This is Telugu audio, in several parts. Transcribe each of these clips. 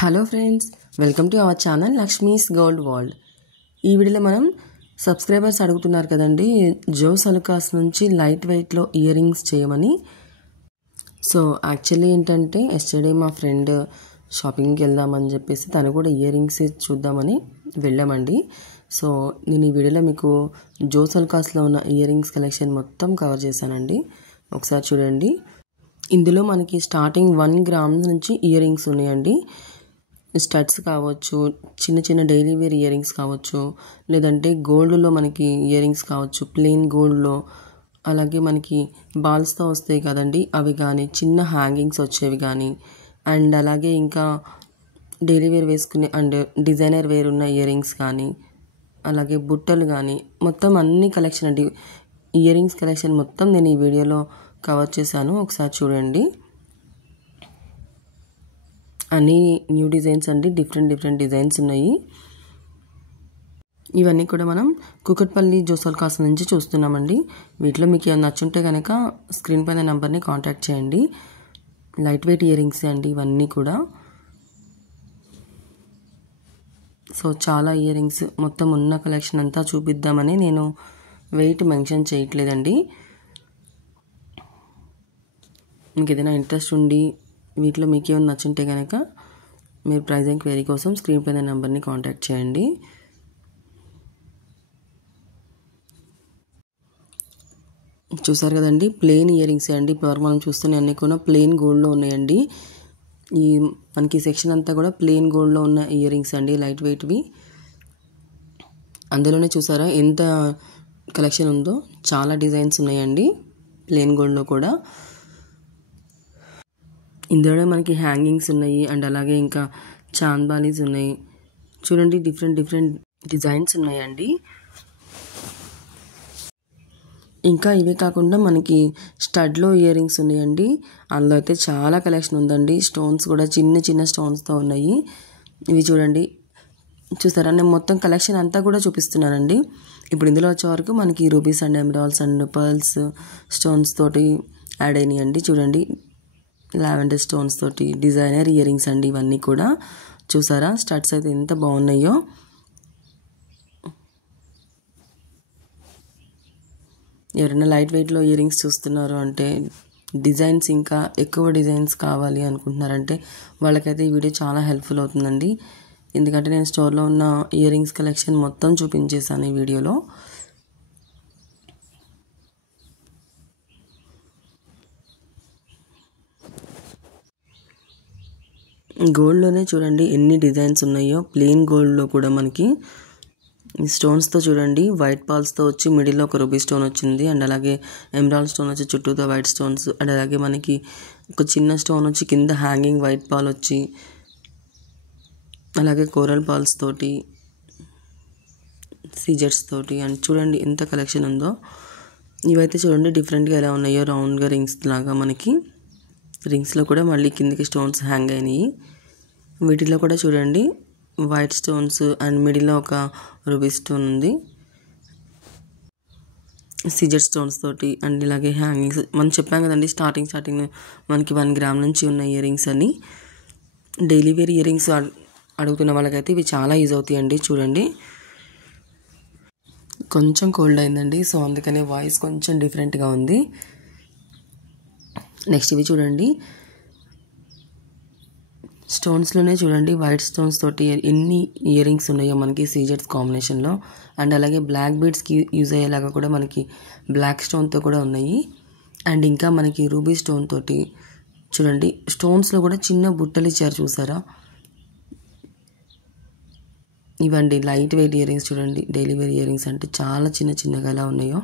Hello friends, welcome to our channel Lakshmi's gold world. ఈ వీడియోలో మనం సబ్స్క్రైబర్స్ అడుగుతున్నారు కదండి, జోస్ అలుకాస్ నుంచి లైట్ వెయిట్లో ఇయర్ రింగ్స్ చేయమని. సో యాక్చువల్లీ ఏంటంటే ఎస్టర్డే మా ఫ్రెండ్ షాపింగ్కి వెళ్దామని చెప్పేసి తను కూడా ఇయర్ రింగ్స్ చూద్దామని వెళ్ళామండి. సో నేను ఈ వీడియోలో మీకు జోస్ అలుకాస్లో ఉన్న ఇయర్ రింగ్స్ కలెక్షన్ మొత్తం కవర్ చేశానండి. ఒకసారి చూడండి. ఇందులో మనకి స్టార్టింగ్ 1 గ్రామ్ నుంచి ఇయర్ రింగ్స్ ఉన్నాయండి. స్టడ్స్ కావచ్చు, చిన్న చిన్న డైలీ వేర్ ఇయర్ రింగ్స్ కావచ్చు, లేదంటే గోల్డ్లో మనకి ఇయర్ రింగ్స్ కావచ్చు, ప్లెయిన్ గోల్డ్లో, అలాగే మనకి బాల్స్తో వస్తాయి కదండి అవి కానీ, చిన్న హ్యాంగింగ్స్ వచ్చేవి కానీ, అండ్ అలాగే ఇంకా డైలీ వేర్ వేసుకునే అండ్ డిజైనర్ వేర్ ఉన్న ఇయర్ రింగ్స్ కానీ, అలాగే బుట్టలు కానీ, మొత్తం అన్ని కలెక్షన్ అండి. ఇయర్ రింగ్స్ కలెక్షన్ మొత్తం నేను ఈ వీడియోలో కవర్ చేశాను. ఒకసారి చూడండి. అన్నీ న్యూ డిజైన్స్ అండి, డిఫరెంట్ డిజైన్స్ ఉన్నాయి. ఇవన్నీ కూడా మనం కూకట్పల్లి జోస్ అలుకాస్ నుంచి చూస్తున్నామండి. వీటిలో మీకు ఏమైనా నచ్చుంటే కనుక స్క్రీన్ పైన నెంబర్ని కాంటాక్ట్ చేయండి. లైట్ వెయిట్ ఇయర్ రింగ్స్ అండి ఇవన్నీ కూడా. సో చాలా ఇయర్ రింగ్స్ మొత్తం ఉన్న కలెక్షన్ అంతా చూపిద్దామని నేను వెయిట్ మెన్షన్ చేయట్లేదండి. మీకు ఏదైనా ఇంట్రెస్ట్ ఉండి వీటిలో మీకు ఏమైనా నచ్చుంటే కనుక మీరు ప్రైస్ ఎంక్వైరీ కోసం స్క్రీన్ పైన నెంబర్ని కాంటాక్ట్ చేయండి. చూసారు కదండి, ప్లెయిన్ ఇయర్ రింగ్స్ అండి. ఇప్పుడు మనం చూస్తున్న అన్నీ కూడా ప్లెయిన్ గోల్డ్లో ఉన్నాయండి. ఈ మనకి సెక్షన్ అంతా కూడా ప్లెయిన్ గోల్డ్లో ఉన్న ఇయర్ రింగ్స్ అండి, లైట్ వెయిట్వి. అందులోనే చూసారా ఎంత కలెక్షన్ ఉందో, చాలా డిజైన్స్ ఉన్నాయండి ప్లెయిన్ గోల్డ్లో కూడా. ఇందులోనే మనకి హ్యాంగింగ్స్ ఉన్నాయి అండ్ అలాగే ఇంకా చాంద్బాలీస్ ఉన్నాయి. చూడండి, డిఫరెంట్ డిజైన్స్ ఉన్నాయండి. ఇంకా ఇవే కాకుండా మనకి స్టడ్లో ఇయర్ రింగ్స్ ఉన్నాయండి. అందులో అయితే చాలా కలెక్షన్ ఉందండి. స్టోన్స్ కూడా చిన్న స్టోన్స్తో ఉన్నాయి. ఇవి చూడండి, చూసారా నేను మొత్తం కలెక్షన్ అంతా కూడా చూపిస్తున్నానండి. ఇప్పుడు ఇందులో వచ్చే వరకు మనకి rubies and emeralds and pearls stones తోటి యాడ్ అయినాయండి. చూడండి, లావెండర్ స్టోన్స్ తోటి డిజైనర్ ఇయర్ రింగ్స్ అండి ఇవన్నీ కూడా. చూసారా స్టడ్స్ అయితే ఎంత బాగున్నాయో. ఎవరైనా లైట్ వెయిట్లో ఇయర్ రింగ్స్ చూస్తున్నారు అంటే, డిజైన్స్ ఇంకా ఎక్కువ డిజైన్స్ కావాలి అనుకుంటున్నారంటే వాళ్ళకైతే ఈ వీడియో చాలా హెల్ప్ఫుల్ అవుతుందండి. ఎందుకంటే నేను స్టోర్లో ఉన్న ఇయర్ రింగ్స్ కలెక్షన్ మొత్తం చూపించేశాను ఈ వీడియోలో. గోల్డ్లోనే చూడండి ఎన్ని డిజైన్స్ ఉన్నాయో. ప్లెయిన్ గోల్డ్లో కూడా మనకి స్టోన్స్తో చూడండి, వైట్ పాల్స్తో వచ్చి మిడిల్లో ఒక రూబీ స్టోన్ వచ్చింది, అండ్ అలాగే ఎమరాల్డ్ స్టోన్ వచ్చి చుట్టూతో వైట్ స్టోన్స్, అండ్ అలాగే మనకి ఒక చిన్న స్టోన్ వచ్చి కింద హ్యాంగింగ్ వైట్ పాల్ వచ్చి, అలాగే కోరల్ పాల్స్ తోటి, సీజర్స్ తోటి, అండ్ చూడండి ఎంత కలెక్షన్ ఉందో. ఇవైతే చూడండి డిఫరెంట్గా ఎలా ఉన్నాయో, రౌండ్గా రింగ్స్ లాగా మనకి. రింగ్స్లో కూడా మళ్ళీ కిందకి స్టోన్స్ హ్యాంగ్ అయినాయి. వీటిలో కూడా చూడండి వైట్ స్టోన్స్ అండ్ మిడిల్లో ఒక రూబీ స్టోన్ ఉంది, సిజర్ స్టోన్స్ తోటి, అండ్ ఇలాగే హ్యాంగింగ్స్. మనం చెప్పాం కదండి స్టార్టింగ్ మనకి 1 గ్రామ్ నుంచి ఉన్న ఇయర్ రింగ్స్ అని. డైలీ వేర్ ఇయర్ రింగ్స్ అడుగుతున్న వాళ్ళకైతే ఇవి చాలా యూజ్ అవుతాయండి. చూడండి, కొంచెం కోల్డ్ అయిందండి, సో అందుకనే వాయిస్ కొంచెం డిఫరెంట్గా ఉంది. నెక్స్ట్ ఇవి చూడండి, స్టోన్స్లోనే చూడండి వైట్ స్టోన్స్ తోటి ఎన్ని ఇయర్ రింగ్స్ ఉన్నాయో మనకి సీజర్స్ కాంబినేషన్లో. అండ్ అలాగే బ్లాక్ బీడ్స్కి యూజ్ అయ్యేలాగా కూడా మనకి బ్లాక్ స్టోన్తో కూడా ఉన్నాయి. అండ్ ఇంకా మనకి రూబీ స్టోన్ తోటి చూడండి, స్టోన్స్లో కూడా చిన్న బుట్టలు ఇచ్చారు చూసారా. ఇవండి లైట్ వెయిట్ ఇయర్ రింగ్స్. చూడండి డైలీ వేర్ ఇయర్ రింగ్స్ అంటే చాలా చిన్నగా ఎలా ఉన్నాయో.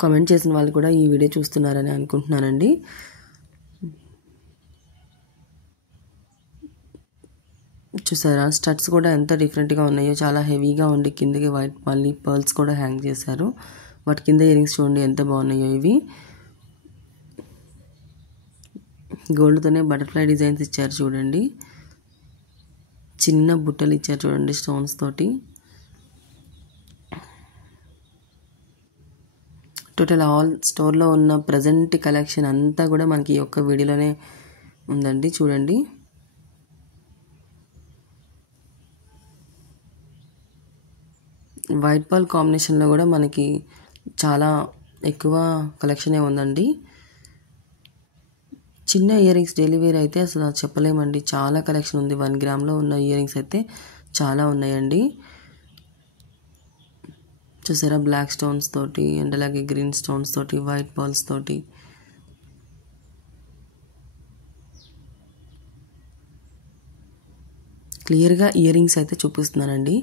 కామెంట్ చేసిన వాళ్ళు కూడా ఈ వీడియో చూస్తున్నారని అనుకుంటున్నానండి. చూసారా స్టడ్స్ కూడా ఎంత డిఫరెంట్గా ఉన్నాయో, చాలా హెవీగా ఉండి కిందకి వైట్ మళ్ళీ పర్ల్స్ కూడా హ్యాంగ్ చేశారు. వాటి కింద ఇయర్ రింగ్స్ చూడండి ఎంత బాగున్నాయో. ఇవి గోల్డ్తోనే బటర్ఫ్లై డిజైన్స్ ఇచ్చారు చూడండి, చిన్న బుట్టలు ఇచ్చారు చూడండి స్టోన్స్ తోటి. టోటల్ ఆల్ స్టోర్లో ఉన్న ప్రజెంట్ కలెక్షన్ అంతా కూడా మనకి ఈ ఒక్క వీడియోలోనే ఉందండి. చూడండి. వైట్ పర్ల్ కాంబినేషన్లో కూడా మనకి చాలా ఎక్కువ కలెక్షనే ఉందండి. చిన్న ఇయర్ రింగ్స్ డైలీ వేర్ అయితే అసలు చెప్పలేమండి, చాలా కలెక్షన్ ఉంది. 1 గ్రామ్లో ఉన్న ఇయర్ రింగ్స్ అయితే చాలా ఉన్నాయండి. చూసారా, బ్లాక్ స్టోన్స్ తోటి అండ్ అలాగే గ్రీన్ స్టోన్స్ తోటి, వైట్ పర్ల్స్ తోటి. క్లియర్గా ఇయర్ రింగ్స్ అయితే చూపిస్తున్నానండి,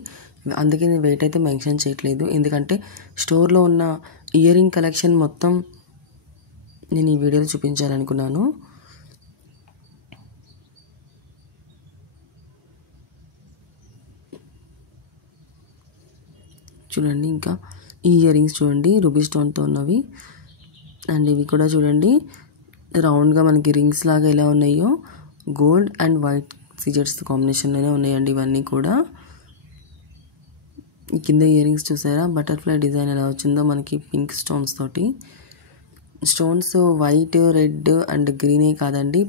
అందుకే నేను వెయిట్ అయితే మెన్షన్ చేయట్లేదు. ఎందుకంటే స్టోర్లో ఉన్న ఇయర్ రింగ్ కలెక్షన్ మొత్తం నేను ఈ వీడియోలో చూపించాలనుకున్నాను. చూడండి, ఇంకా ఈ ఇయర్ రింగ్స్ చూడండి, రూబీ స్టోన్తో ఉన్నవి. అండ్ ఇవి కూడా చూడండి, రౌండ్గా మనకి రింగ్స్ లాగా ఎలా ఉన్నాయో గోల్డ్ అండ్ వైట్ సీజెట్స్ కాంబినేషన్లోనే ఉన్నాయండి ఇవన్నీ కూడా. కింద ఇయర్ రింగ్స్ చూసారా, బటర్ఫ్లై డిజైన్ ఎలా వచ్చిందో మనకి పింక్ స్టోన్స్ తోటి. స్టోన్స్ వైట్, రెడ్ అండ్ గ్రీనే కాదండి,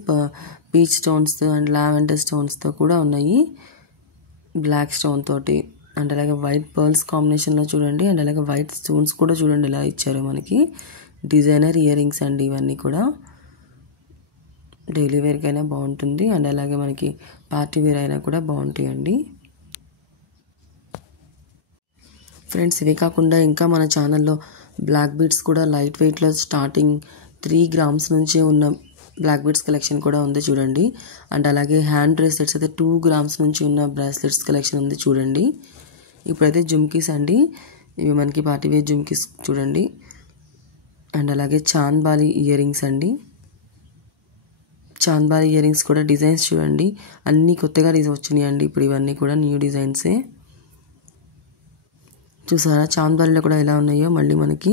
పీచ్ స్టోన్స్ అండ్ లావెండర్ స్టోన్స్తో కూడా ఉన్నాయి. బ్లాక్ స్టోన్ తోటి అండ్ అలాగే వైట్ పర్ల్స్ కాంబినేషన్లో చూడండి. అండ్ అలాగే వైట్ స్టోన్స్ కూడా చూడండి ఎలా ఇచ్చారో మనకి. డిజైనర్ ఇయర్ రింగ్స్ అండి ఇవన్నీ కూడా. డైలీ వేర్కైనా బాగుంటుంది అండ్ అలాగే మనకి పార్టీ వేర్ అయినా కూడా బాగుంటాయండి. ఫ్రెండ్స్, ఇవే కాకుండా ఇంకా మన ఛానల్లో బ్లాక్ బీడ్స్ కూడా లైట్ వెయిట్లో స్టార్టింగ్ 3 గ్రామ్స్ నుంచే ఉన్న బ్లాక్ బీడ్స్ కలెక్షన్ కూడా ఉంది చూడండి. అండ్ అలాగే హ్యాండ్ బ్రేస్లెట్స్ అయితే 2 గ్రామ్స్ నుంచి ఉన్న బ్రాస్లెట్స్ కలెక్షన్ ఉంది చూడండి. ఇప్పుడైతే జుమ్కీస్ అండి, ఇవి మనకి పార్టీ వేర్ జుమ్కీస్ చూడండి. అండ్ అలాగే చాంద్బాలి ఇయర్ రింగ్స్ అండి. చాంద్బాలి ఇయర్ రింగ్స్ కూడా డిజైన్స్ చూడండి, అన్నీ కొత్తగా వచ్చినాయి అండి ఇప్పుడు. ఇవన్నీ కూడా న్యూ డిజైన్సే. చూసారా చాంద్బాలిలో కూడా ఎలా ఉన్నాయో. మళ్ళీ మనకి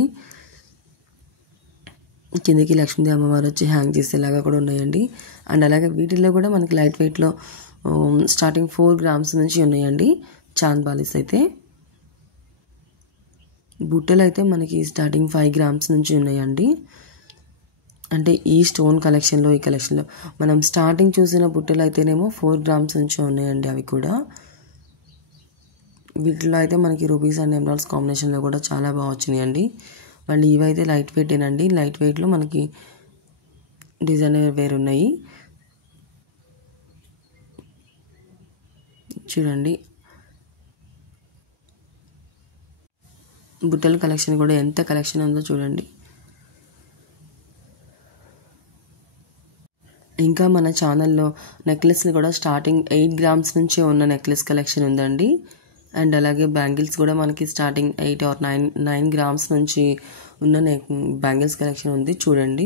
కిందకి లక్ష్మీదేవి అమ్మవారు వచ్చి హ్యాంగ్ చేసేలాగా కూడా ఉన్నాయండి. అండ్ అలాగే వీటిల్లో కూడా మనకి లైట్ వెయిట్లో స్టార్టింగ్ 4 గ్రామ్స్ నుంచి ఉన్నాయండి చాంద్బాలీస్ అయితే. బుట్టలు అయితే మనకి స్టార్టింగ్ 5 గ్రామ్స్ నుంచి ఉన్నాయండి. అంటే ఈ స్టోన్ కలెక్షన్లో, ఈ కలెక్షన్లో మనం స్టార్టింగ్ చూసిన బుట్టలు అయితేనేమో 4 గ్రామ్స్ నుంచి ఉన్నాయండి అవి కూడా. వీటిలో అయితే మనకి రూబీస్ అండ్ ఎమరాల్డ్స్ కాంబినేషన్లో కూడా చాలా బాగా వచ్చినాయండి. మళ్ళీ ఇవైతే లైట్ వెయిటేనండి. లైట్ వెయిట్లో మనకి డిజైనర్ వేర్ ఉన్నాయి చూడండి. బుట్టల కలెక్షన్ కూడా ఎంత కలెక్షన్ ఉందో చూడండి. ఇంకా మన ఛానల్లో నెక్లెస్ని కూడా స్టార్టింగ్ 8 గ్రామ్స్ నుంచే ఉన్న నెక్లెస్ కలెక్షన్ ఉందండి. అండ్ అలాగే బ్యాంగిల్స్ కూడా మనకి స్టార్టింగ్ 8 or 9 గ్రామ్స్ నుంచి ఉన్న బ్యాంగిల్స్ కలెక్షన్ ఉంది చూడండి.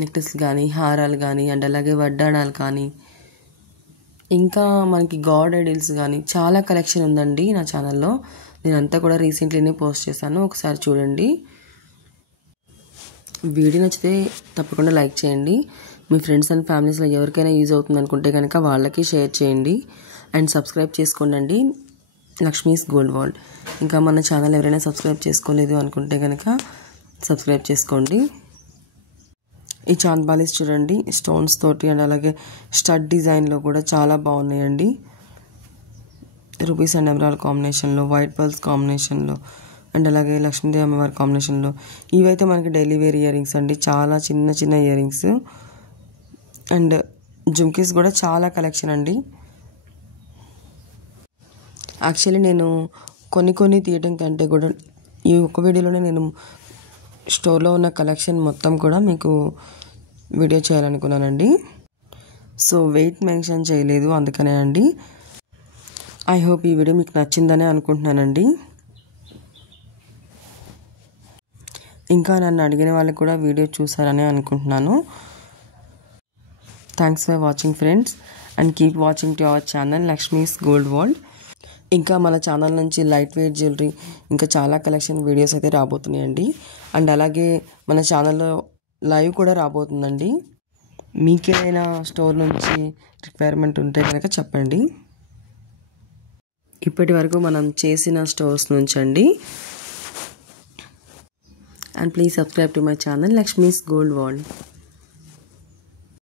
నెక్లెస్లు కానీ, హారాలు కానీ, అండ్ అలాగే వడ్డాణాలు కానీ, ఇంకా మనకి గాడ్ ఐడిల్స్ కానీ చాలా కలెక్షన్ ఉందండి నా ఛానల్లో. నేనంతా కూడా రీసెంట్లీనే పోస్ట్ చేశాను, ఒకసారి చూడండి. వీడియో నచ్చితే తప్పకుండా లైక్ చేయండి. మీ ఫ్రెండ్స్ అండ్ ఫ్యామిలీస్లో ఎవరికైనా యూజ్ అవుతుంది అనుకుంటే కనుక వాళ్ళకి షేర్ చేయండి. అండ్ సబ్స్క్రైబ్ చేసుకోండి లక్ష్మీస్ గోల్డ్ వరల్డ్. ఇంకా మన ఛానల్ ఎవరైనా సబ్స్క్రైబ్ చేసుకోలేదు అనుకుంటే కనుక సబ్స్క్రైబ్ చేసుకోండి. ఈ చాంద్బాలీస్ చూడండి, స్టోన్స్ తోటి అండ్ అలాగే స్టడ్ డిజైన్లో కూడా చాలా బాగున్నాయండి. రూబీస్ అండ్ ఎమరాల్డ్ కాంబినేషన్లో, వైట్ పర్ల్స్ కాంబినేషన్లో అండ్ అలాగే లక్ష్మీదేవి అమ్మవారి కాంబినేషన్లో. ఇవైతే మనకి డైలీ వేర్ ఇయర్ రింగ్స్ అండి, చాలా చిన్న చిన్న ఇయర్ రింగ్స్. అండ్ జుమ్కీస్ కూడా చాలా కలెక్షన్ అండి. యాక్చువల్లీ నేను కొన్ని తీయటం కంటే కూడా ఈ ఒక్క వీడియోలోనే నేను స్టోర్లో ఉన్న కలెక్షన్ మొత్తం కూడా మీకు వీడియో చేయాలనుకున్నానండి. సో వెయిట్ మెన్షన్ చేయలేదు, అందుకనే అండి. ఐ హోప్ ఈ వీడియో మీకు నచ్చిందనే అనుకుంటున్నానండి. ఇంకా నన్ను అడిగిన వాళ్ళకి కూడా వీడియో చూసారని అనుకుంటున్నాను. Thanks for watching friends, and keep watching to our channel Lakshmi's gold world. ఇంకా మన ఛానల్ నుంచి లైట్ వెయిట్ జ్యువెలరీ ఇంకా చాలా కలెక్షన్ వీడియోస్ అయితే రాబోతున్నాయండి. అండ్ అలాగే మన ఛానల్లో లైవ్ కూడా రాబోతుందండి. మీకేదైనా స్టోర్ నుంచి రిక్వైర్మెంట్ ఉంటే కనుక చెప్పండి. ఇప్పటి వరకు మనం చేసిన స్టోర్స్ నుంచి అండి. and please subscribe to my channel Lakshmi's Gold World.